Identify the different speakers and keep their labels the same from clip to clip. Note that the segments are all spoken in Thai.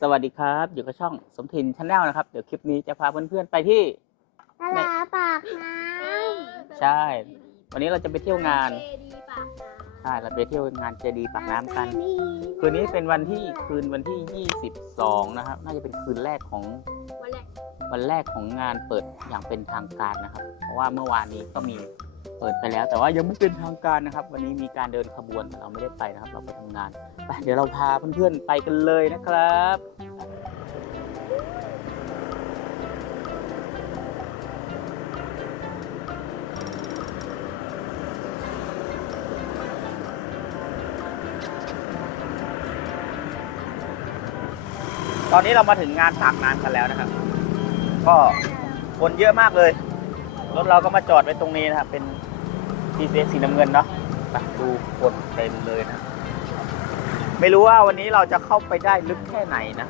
Speaker 1: สวัสดีครับ อยู่กับช่องสมทินชาแนลนะครับ เดี๋ยวคลิปนี้จะพาเพื่อนๆไปที่
Speaker 2: ตลาดปากน้
Speaker 1: ใช่ วันนี้เราจะไปเที่ยวงาน
Speaker 3: เจดีปากน้
Speaker 1: ใช่เราไปเที่ยวงานเจดีย์ำปากน้ำกัน
Speaker 2: นี่
Speaker 1: คืนนี้เป็นวันที่คืนวันที่ 22 นะครับ น่าจะเป็นคืนแรกของำ
Speaker 3: วันแรก
Speaker 1: วันแรกของงานเปิดอย่างเป็นทางการนะครับ เพราะว่าเมื่อวานนี้ก็มี เปิดไปแล้ว แต่ว่ายังไม่เป็นทางการนะครับ วันนี้มีการเดินขบวนแต่เราไม่ได้ไปนะครับ เราไปทำงานไปเดี๋ยวเราพาเพื่อนๆไปกันเลยนะครับตอนนี้เรามาถึงงานปากน้ำกันแล้วนะครับ ก็คนเยอะมากเลย รถเราก็มาจอดไว้ตรงนี้นะครับเป็นดีเซสีน้ำเงินเนาะไปดูคนเต็มเลยนะ ไม่รู้ว่าวันนี้เราจะเข้าไปได้ลึกแค่ไหนนะ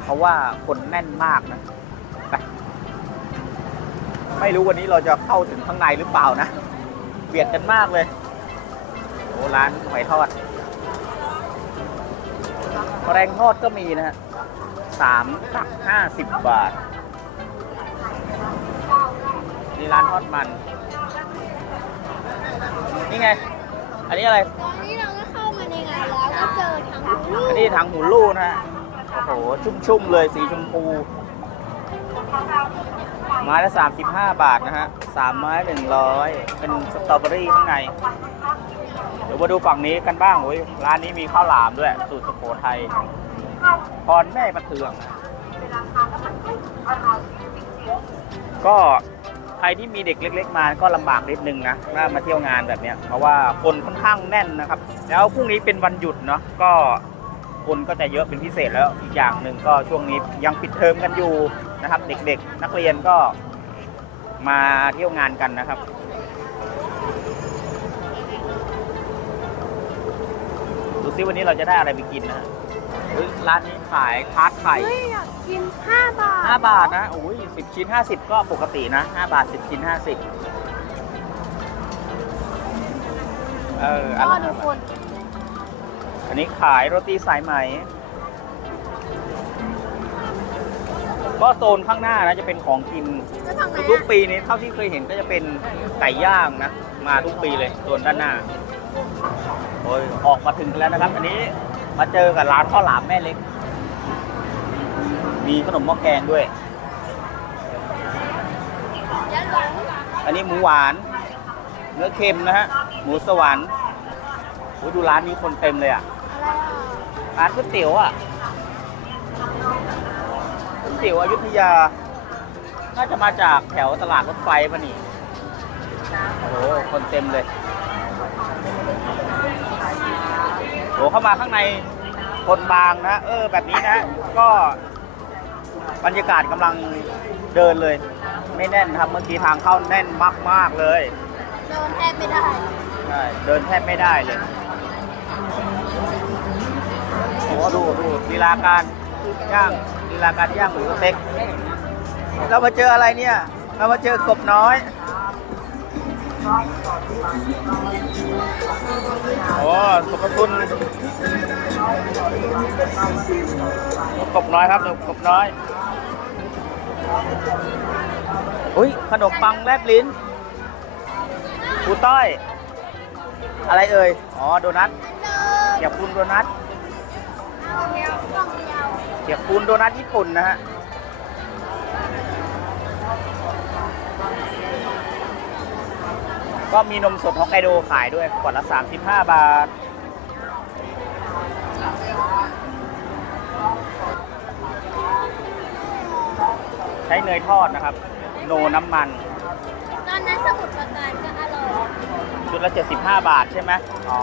Speaker 1: เพราะว่าคนแน่นมากนะไปไม่รู้วันนี้เราจะเข้าถึงข้างในหรือเปล่านะเบียดกันมากเลยโอ้ร้านหอยทอดแรงทอดก็มีนะฮะสามตักห้าสิบบาท นี่ร้านทอดมัน นี่ไง อันนี้อะไร
Speaker 3: ตอนนี้เราก็เข้ามาในงานแล้วก็เจอทั้งลูก
Speaker 1: อันนี้ทางหูลูกนะฮะ โอ้โห ชุ่มๆเลยสีชมพู ไม้ละ 35 บาทนะฮะสามไม้ 100 เป็นสตรอเบอรี่ข้างใน เดี๋ยวมาดูฝั่งนี้กันบ้างโอ้ยร้านนี้มีข้าวหลามด้วย สูตรสุโขทัยพรแม่ประเทือง ก็ใค รที่มีเด็กเล็ก ๆ มาก็ลำบากนิดนึงนะถ้ามาเที่ยวงานแบบเนี้ยเพราะว่าคนค่อนข้างแน่นนะครับ แล้วพรุ่งนี้เป็นวันหยุดเนาะก็คนก็จะเยอะเป็นพิเศษแล้วอีกอย่างหนึ่งก็ช่วงนี้ยังปิดเทอมกันอยู่นะครับ เด็กๆ นักเรียนก็มาเที่ยวงานกันนะครับดูซิวันนี้เราจะได้อะไรไปกินนะ ฮะอุ๊ยร้านนี้ขายทาร์ตไข่
Speaker 3: เฮ้ยอยากกิน 5 บาท
Speaker 1: ห้าบาทนะโอ้ยสิบชิ้นห้าสิบก็ปกตินะห้าบาทสิบชิ้นห้าสิบเอออัน
Speaker 3: ก็
Speaker 1: ละ
Speaker 3: ดู
Speaker 1: ห้า
Speaker 3: ค
Speaker 1: บาท
Speaker 3: น
Speaker 1: อันนี้ขายโรตีสายไหม ก็โซนข้างหน้านะจะเป็นของกิน
Speaker 3: แล้วทางไหน
Speaker 1: ทุก
Speaker 3: อะ
Speaker 1: ปีนี้เท่าที่เคยเห็นก็จะเป็นไก่ย่างนะ มาทุกปีเลยโซนด้านหน้าโอ้ยออกมาถึงกันแล้วนะครับ อันนี้ มาเจอกับร้านข้าวหลามแม่เล็ก มีขนมหม้อแกงด้วย อันนี้หมูหวาน เนื้อเค็มนะฮะ หมูสวรรค์โอ้ดูร้านนี้คนเต็มเลยอะ
Speaker 3: รอะ
Speaker 1: ร้านก๋วยเตี๋ยวอะก๋วยเตี๋ยวอยุธยา น่าจะมาจากแถวตลาดรถไฟป่ะนี่ โอ้โห คนเต็มเลย โอ้เข้ามาข้างในคนบางนะ เออ แบบนี้นะ ก็บรรยากาศกำลังเดินเลย ไม่แน่นนะครับ เมื่อกี้ทางเข้าแน่นมาก ๆ เลย
Speaker 3: เดินแทบไม่ได้
Speaker 1: ใช่ เดินแทบไม่ได้เลยโอ้ดูดูลีลาการย่างลีลาการย่างหมูสเต็กเรามาเจออะไรเนี่ย เรามาเจอกบน้อย โอ้สุขคุณกบน้อยครับดูกบน้อย อุ้ยขนมปังแลบลิ้นครูต้อย อะไรเอ่ย อ๋อ โดนัท
Speaker 3: เกี
Speaker 1: ยบปูนโดนัท
Speaker 3: เกียว
Speaker 1: เกียบปูนโดนัทญี่ปุ่นนะฮะ ก็มีนมสดฮอกไกโดขายด้วยขวดละ 35 บาท ใช้เนยทอดนะครับ โนน้ำมัน
Speaker 3: ตอนนั้นสมุดประการก็อร่อย
Speaker 1: ชุดละ 75 บาทใช่ไหมอ๋อ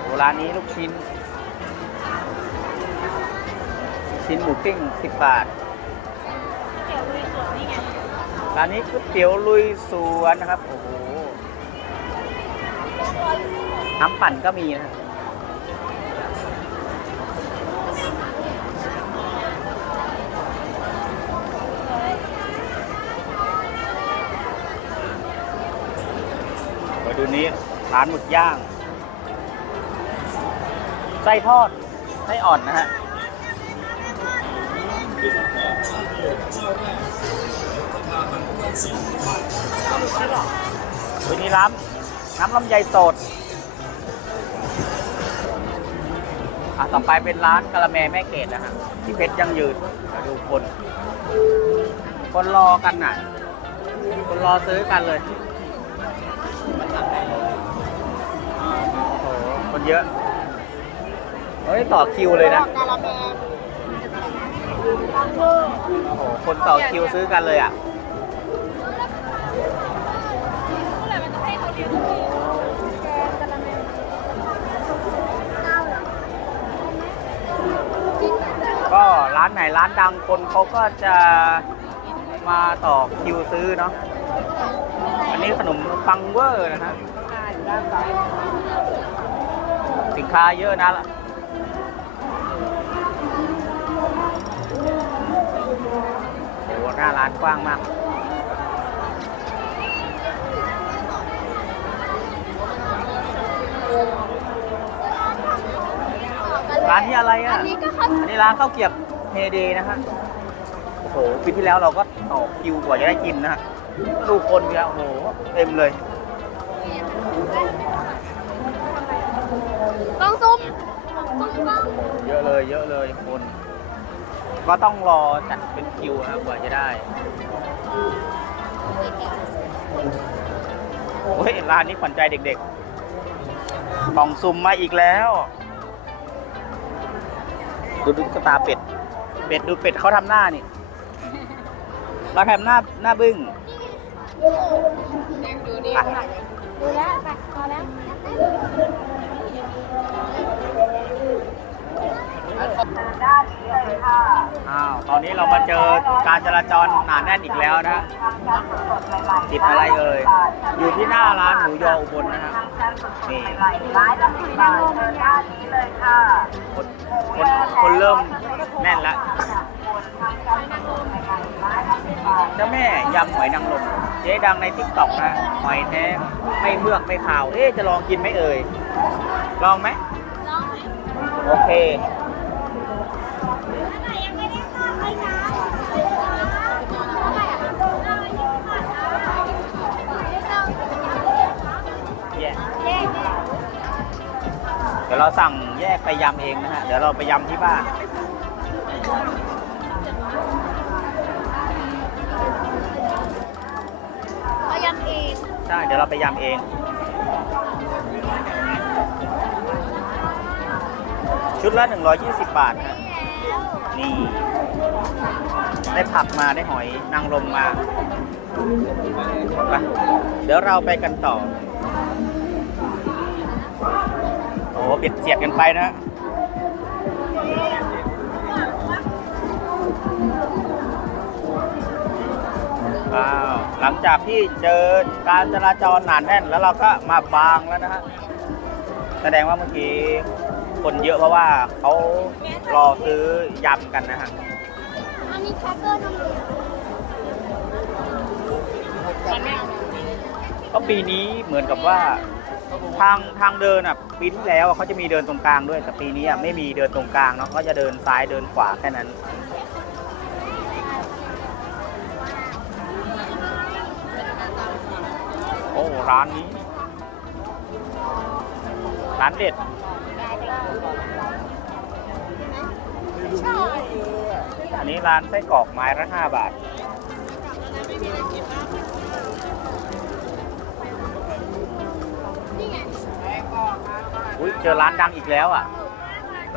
Speaker 1: โอ้ร้านนี้ลูกชิ้น ชิ้นหมูปิ้ง 10 บาท ร้านนี้ก๋วยเตี๋ยวลุยสวนนะครับ โอ้โห น้ำปั่นก็มีนะมาดูนี้ร้านหมึกย่าง ไส้ทอด ไส้อ่อนนะฮะ วันนี้ร้านน้ำลำไยสดอะต่อไปเป็นร้านกะละแมแม่เกดนะฮะที่เพชรยังยืนมาดูคน คนรอกันน่ะ คนรอซื้อกันเลยโอ้โหคนเยอะ เฮ้ย ต่อคิวเลยนะ
Speaker 3: กาละแมฟังดู
Speaker 1: โอ้โห คนต่อคิวซื้อกันเลยอะ นไหนร้านดังคนเขาก็จะมาต่อคิวซื้อเนาะ อันนี้ขนมปังเวอร์นะฮะสินค้าเยอะนะโอ้โหหน้าร้านกว้างมากร้านนี้อะไรอะ
Speaker 3: อันนี้ก็ข้าว
Speaker 1: อันนี้ร้านข้าวเกรียบ เฮเดนะฮะโอ้โหปีที่แล้วเราก็ต่อคิวกว่าจะได้กินนะฮะดูคนเยอะโอ้โหเต็มเลย
Speaker 3: กล้องซุ่มซุ่มกล้อง
Speaker 1: เยอะเลยเยอะเลยคน ก็ต้องรอจัดเป็นคิวนะครับกว่าจะได้ โอ้ยร้านนี้ขวัญใจเด็กๆกล่องซุ่มมาอีกแล้ว ดูดูกระตาเป็ด เป็ดดูเป็ดเขาทำหน้านี่เราทำหน้าหน้าบึ้งอะ
Speaker 3: ดูแล้วไปพอแล้ว
Speaker 1: อ้าวตอนนี้เรามาเจอการจราจรหนาแน่นอีกแล้วนะติดอะไรเอ่ยอยู่ที่หน้าร้านหมูยออุบลนะฮะนี่คนคนคนเริ่ม แน่นล้วเจ้าแม่ยำหอยนางรมเจ๊ดังในทิกตอกนะหอยแท้ไม่เมือกไม่ขาว เอ๊ะจะลองกินไหมเอ่ย ลองไหมโอเคเดี๋ยวเราสั่งแยกไปยำเองนะฮะ เดี๋ยวเราไปยำที่บ้าน
Speaker 3: ยำเอง
Speaker 1: ใช่เดี๋ยวเราไปยำเองชุดละ 120 บาทนะฮะนี่ ได้ผักมาได้หอยนางรมมาไปเดี๋ยวเราไปกันต่อ โอ้เบียดเสียดกันไปนะ อ้าวหลังจากที่เจอการจราจรหนาแน่น แล้วเราก็มาบางแล้วนะฮะแสดงว่าเมื่อกี้คนเยอะเพราะว่าเขารอซื้อยำกันนะฮะ
Speaker 3: อันนี้แครกเกอร์น้ำเหลืองมันไม่เอา
Speaker 1: ก็ปีนี้เหมือนกับว่าทางทางเดินอะปีที่แล้วเขาจะมีเดินตรงกลางด้วยแต่ปีนี้อะไม่มีเดินตรงกลางเนาะเขาจะเดินซ้ายเดินขวาแค่นั้น ร้านนี้ ร้านเด็ด
Speaker 3: ใช่
Speaker 1: อันนี้ร้านไส้กรอกไม้ละห้าบาท
Speaker 3: นี่ไง
Speaker 1: อุ้ยเจอร้านดังอีกแล้วอะ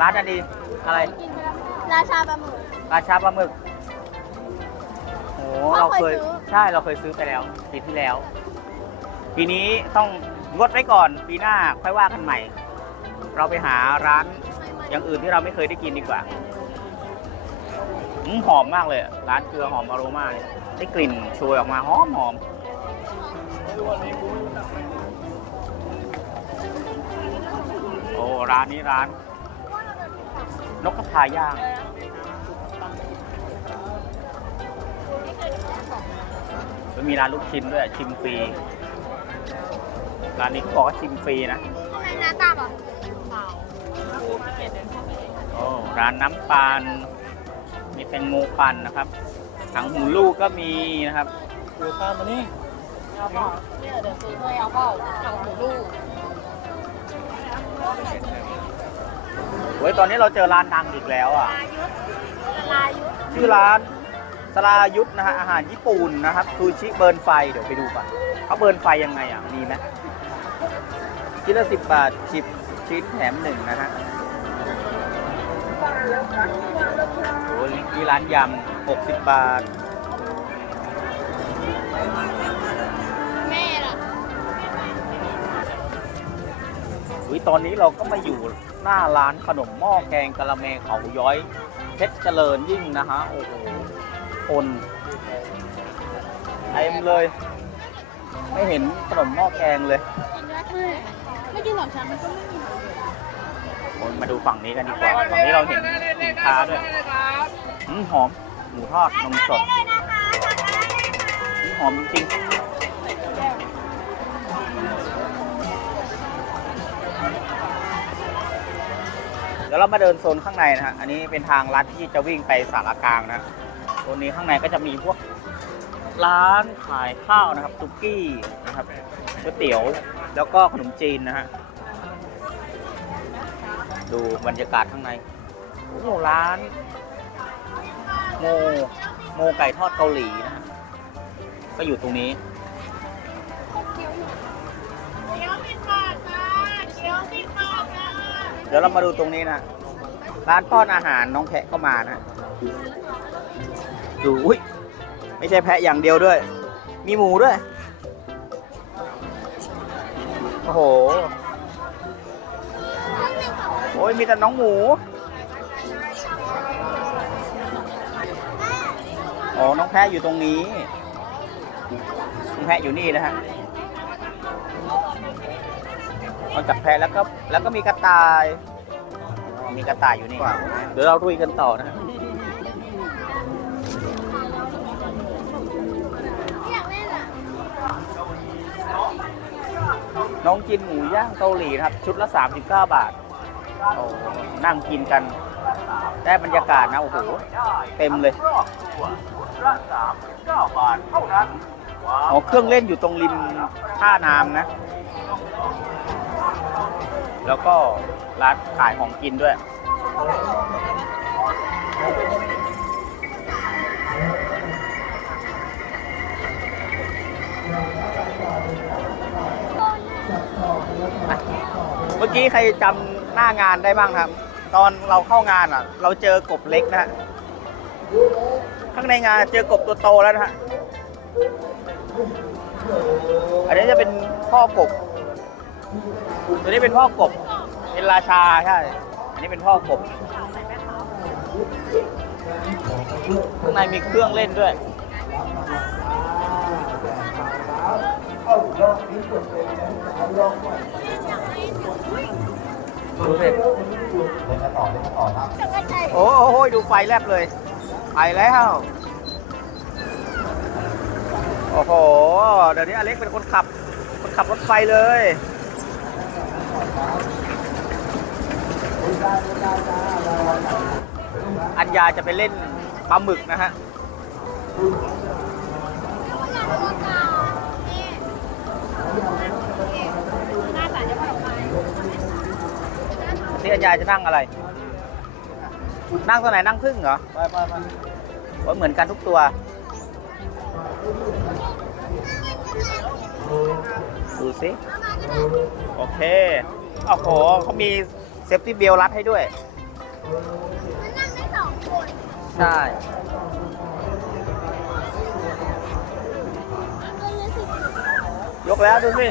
Speaker 1: ร้านอันนี้อะไร
Speaker 3: ราชาปลาหมึก
Speaker 1: ราชาปลาหมึกโอ้เรา
Speaker 3: เรา
Speaker 1: เค
Speaker 3: เค
Speaker 1: ย
Speaker 3: ยซื้อ
Speaker 1: ใช่ เราเคยซื้อไปแล้วปีที่แล้ว ปีนี้ต้องงดไว้ก่อนปีหน้าค่อยว่ากันใหม่ เราไปหาร้านอย่างอื่นที่เราไม่เคยได้กินดีกว่าอืมหอมมากเลยอะร้านเกลือหอมอโรมาเนี่ยได้กลิ่นโชยออกมาหอมหอมโอ้ร้านนี้ร้าน นกกระทาย่างมีร้านลูกชิ้นด้วยชิมฟรี ร้านนี้เขาบอกว่าชิมฟรีนะ
Speaker 3: ทำไมหน้าตาแบบเปล่า
Speaker 1: โอ้ร้านน้ำปานมีแตงโมปั่นนะครับถังหูลูกก็มีนะครับ
Speaker 4: ดูข้ามมานี่
Speaker 3: เอาเปล่าเนี่ยเดี๋ยวซื้อให้เอาเปล่าถังหูลูก
Speaker 1: เฮ้ยตอนนี้เราเจอร้านดังอีกแล้วอะ
Speaker 3: ลายุ
Speaker 1: ชื่อร้านสลายุทธนะฮะอาหารญี่ปุ่นนะครับซูชิเบิร์นไฟเดี๋ยวไปดูก่อนเขาเบิร์นไฟยังไงอะมีไหม ชิ้นละสิบบาทชิบชิ้นแถมหนึ่งนะฮะโอ้ยที่ร้านยำหกสิบบาท
Speaker 3: แม่ล่ะ
Speaker 1: อุ้ยตอนนี้เราก็มาอยู่หน้าร้านขนมหม้อแกงกะละเมเขาย้อยเพชรเจริญยิ่งนะฮะ โอ้โหคนเต็มเลย ไม่เห็นขนมหม้อแกงเลย
Speaker 3: กินได้ไหมไม่กินหรอกฉันมันก็ไม่มี
Speaker 1: โอ้ยมาดูฝั่งนี้กันดีกว่า ฝั่งนี้เราเห็นสินค้าด้วยอืมหอม หมูทอดนมสดอืมหอมจริงๆเดี๋ยวเรามาเดินโซนข้างในนะฮะ อันนี้เป็นทางลัดที่จะวิ่งไปสารกลางนะโซนนี้ข้างในก็จะมีพวกร้านขายข้าวนะครับ ซุกี้นะครับก๋วยเตี๋ยว แล้วก็ขนมจีนนะฮะ ดูบรรยากาศข้างในโอ้โหร้าน โมโมไก่ทอดเกาหลีนะฮะ ก็อยู่ตรงนี้
Speaker 3: เดี๋ยวเดี๋ยวปิดปากนะ
Speaker 1: เดี๋ยวเรามาดูตรงนี้นะร้านป้อนอาหารน้องแพะก็มานะ ดูอุ้ยไม่ใช่แพะอย่างเดียวด้วย มีหมูด้วย โอ้โห โอ้ยมีแต่น้องหมู อ๋อ น้องแพะอยู่ตรงนี้ น้องแพะอยู่นี่นะฮะนอกจากแพะแล้วก็แล้วก็มีกระต่ายอ๋อมีกระต่ายอยู่นี่ เดี๋ยวเราลุยกันต่อนะฮะ
Speaker 3: อยากเล่นอะ
Speaker 1: น้องกินหมูย่างเกาหลีนะครับ ชุดละ 39 บาทโอ้นั่งกินกัน ได้บรรยากาศนะโอ้โห เต็มเลยอ๋อเครื่องเล่นอยู่ตรงริมท่าน้ำนะ แล้วก็ร้านขายของกินด้วย เมื่อกี้ใครจำหน้างานได้บ้างครับ ตอนเราเข้างานอะ เราเจอกบเล็กนะฮะข้างในงานเจอกบตัวโตแล้วนะฮะอันนี้จะเป็นพ่อกบ ตัวนี้เป็นพ่อกบ เป็นราชาใช่ อันนี้เป็นพ่อกบข้างในมีเครื่องเล่นด้วยดู สิโอ้โหดูไฟแลบเลย ไปแล้ว โอ้โห เดี๋ยวนี้อเล็กเป็นคนขับ คนขับรถไฟเลยอัญญาจะไปเล่นปลาหมึกนะฮะ
Speaker 3: หน้าตาจะมาออกมา
Speaker 1: ที่อัญญาจะนั่งอะไร นั่งตัวไหนนั่งพึ่งเหรอ
Speaker 4: ไปไปไป
Speaker 1: เหมือนกันทุกตัวดูสิโอเคโอ้โหเขามีเซฟตี้เบลรัดให้ด้วย
Speaker 3: มันนั่งได้สองคน
Speaker 1: ใช่ยกแล้วดูสิ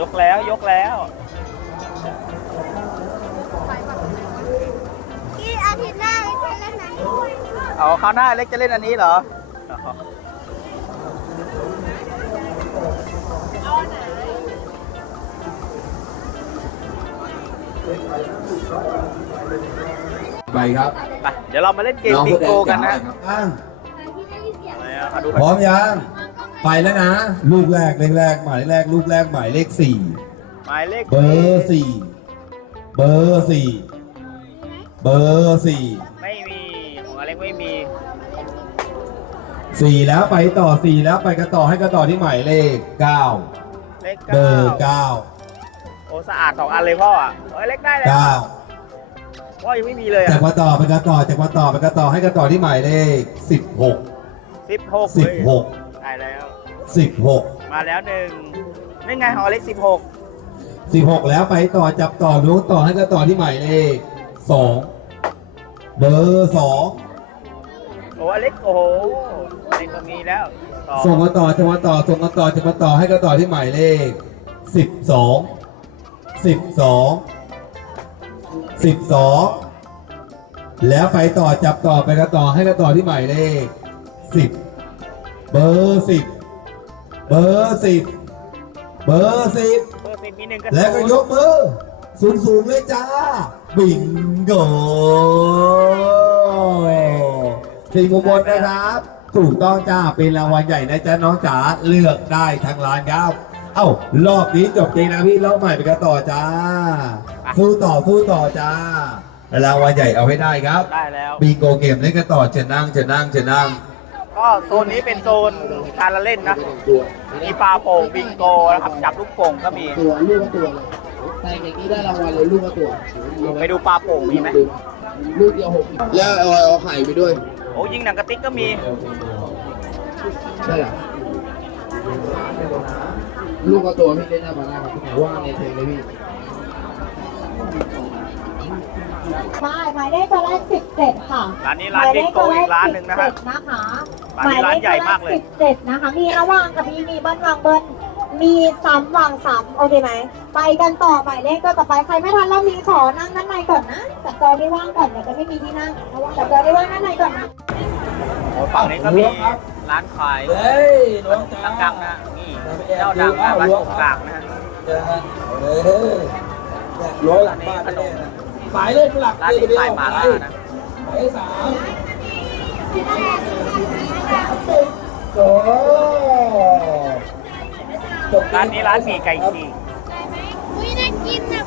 Speaker 1: ยกแล้วยกแล้ว
Speaker 3: ที่อาทิตย์หน้าจะเล่นไหน
Speaker 1: เอาคราวหน้าเล็กจะเล่นอันนี้เหรอ
Speaker 5: ไปครับ
Speaker 1: ไปเดี๋ยวเรามาเล่นเกม
Speaker 5: น้อง
Speaker 1: บิงโก
Speaker 5: ผู้แด
Speaker 1: กัน
Speaker 5: จ๋า
Speaker 1: นะ
Speaker 5: ครับอ้าง
Speaker 1: เอาแล้วเอาดู
Speaker 5: พร้อมยัง
Speaker 3: มันก็ ไม่
Speaker 5: ไปแล้วนะ ลูกแรกเลขแรกหมายเลขแรกลูกแรกหมายเลขสี่
Speaker 1: หมายเลข
Speaker 5: เบอร์สี่เบอร์สี่เบอร์สี่
Speaker 1: ไม่มีของอเล็กไม่มี
Speaker 5: สี่แล้วไปต่อสี่แล้วไปกันต่อให้กันต่อที่หมายเลขเก้า
Speaker 1: เลข
Speaker 5: เบอ
Speaker 1: เก้า
Speaker 5: ร์เก้า
Speaker 1: โอ้สะอาดสองอันเลยพ่ออะเอ้ยเล็กได้แล้ว
Speaker 5: เก้า
Speaker 1: พ่อยังไม่มีเลย
Speaker 5: จา
Speaker 1: อะ
Speaker 5: กมาต่อไปกันต่อจากมาต่อไปกันต่อให้กันต่อที่หมายเลขสิบหก
Speaker 1: สิบหก
Speaker 5: สิบหก
Speaker 1: ได้แล้ว
Speaker 5: สิบหก
Speaker 1: มาแล้วหนึ่งนี่ไงของอเล็กสิบหก
Speaker 5: สิบหกแล้วไปต่อจับต่อล้วงต่อให้กันต่อที่หมายเลขสองเบอร์สอง
Speaker 1: โอ้อเล็กโอ้โหอเล็กก็มีแล้วต่อ
Speaker 5: ส่งมาต่อจะมาต่อส่งมาต่อจะมาต่อให้กันต่อที่หมายเลขสิบสองสิบสองสิบสองแล้วไปต่อจับต่อไปกันต่อให้กันต่อที่หมายเลขสิบเบอร์สิบ เบอร์สิบเบอร์สิบ
Speaker 1: เบอร์สิบมีหนึ่งกระ
Speaker 5: แล้วก็ยกมือสูงสูงๆเลยจ้า บิงโกทีมอุบลนะครับ ถูกต้องจ้า เป็นรางวัลใหญ่นะจ๊ะน้องจ๋า เลือกได้ทางร้านครับ เอ้ารอบนี้จบจริงนะพี่รอบใหม่ไปกันต่อจ้า สู้ต่อสู้ต่อจ้ารางวัลใหญ่เอาให้ได้ครับ
Speaker 1: ได้แล้ว
Speaker 5: บิงโกเกมเล่นกันต่อเชิญนั่งเชิญนั่งเชิญนั่ง
Speaker 1: ก็โซนนี้เป็นโซนการละเล่นนะ มีปลาโป่งบิงโกนะครับจับลูกโป่งก็มี
Speaker 4: ตัวลูกก็ตัวเลยแต่อย่างนี้ได้รางวัลเลยลูกก็ตัว
Speaker 1: ไปดูปลาโป่งมีไหม
Speaker 4: ลูกเดียวหกแล้วเอาเอาไข่ไปด้วย
Speaker 1: โอ้ยิงหนังกระติกก็มี
Speaker 4: ใช่เหรอลูกก็ตัวพี่เล่นหน้าบาร่าครับไหนว่างในเทงเลยพี่
Speaker 3: ใช่หมายเลขตัวแรกสิบเจ็ดค่ะ
Speaker 1: ร้านนี้ร้านบิงโกอีกร้านหนึ่งนะครับ
Speaker 3: หมายเลขตัวแรก17นะคะ
Speaker 1: ร้านนี้ร้านใหญ่มากเลย
Speaker 3: สิบเจ็ดนะคะ มีระหว่างกับมีมีเบิ้ลวางเบิ้ลมีซ้ำวางซ้ำโอเคไหมไปกันต่อหมายเลขก็ต่อไปใครไม่ทันเรามีขอนั่งด้านในก่อนนะจับจอที่ว่างก่อนเดี๋ยวจะไม่มีที่นั่งจับจอที่ว่างด้านในก่อนนะ
Speaker 1: โอ้ฝั่งนี้ก็มีร้านขาย
Speaker 4: เฮ้ยน้องจ้า
Speaker 1: ดังๆนะนี่เจ้าดังนะร้านกงกลางนะฮะ
Speaker 4: ร้อยหลังบ้านแน่นะหมายเลขหลัก
Speaker 1: ร้านนี้ขายหมาล่านะ
Speaker 4: หมายเลขสาม โอ้
Speaker 1: ร้านนี้ร้านหมี่ไก่ฉีก
Speaker 3: อุ้ยน่ากินอะ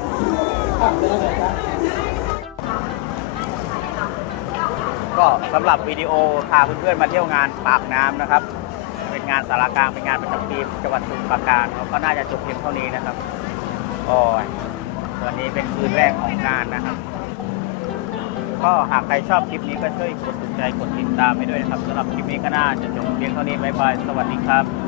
Speaker 1: ก็สำหรับวิดีโอพาเพื่อนๆมาเที่ยวงานปากน้ำนะครับ เป็นงานสารกลางเป็นงานประจำปีจังหวัดสมุทรปราการเราก็น่าจะจบเพียงเท่านี้นะครับโอ้ยวันนี้เป็นคืนแรกของงานนะครับ ก็หากใครชอบคลิปนี้ก็ช่วยกดถูกใจกดติดตามไปด้วยนะครับสำหรับคลิปนี้ก็น่าจะจบเพียงเท่านี้บ๊ายบายสวัสดีครับ